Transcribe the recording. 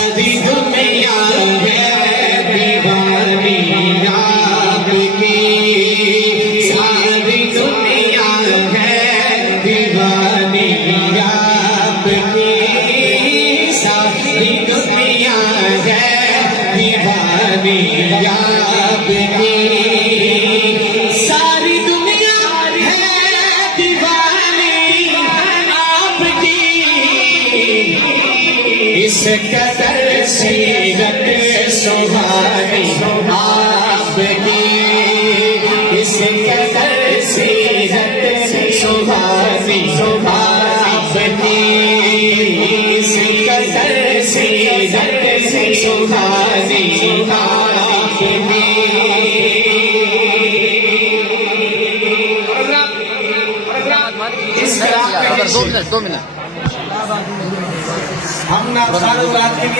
सारी दुनिया है दीवानी आपकी, सारी दुनिया है दीवानी आपकी, सारी दुनिया है दीवानी आपकी, सारी दुनिया है दीवानी आपकी। इस कदर सीरत सुहानी आपकी, इस कदर सीरत सुहानी आपकी, इस कदर सीरत सुहानी आपकी। दो मिनट हम ना सारे बात के लिए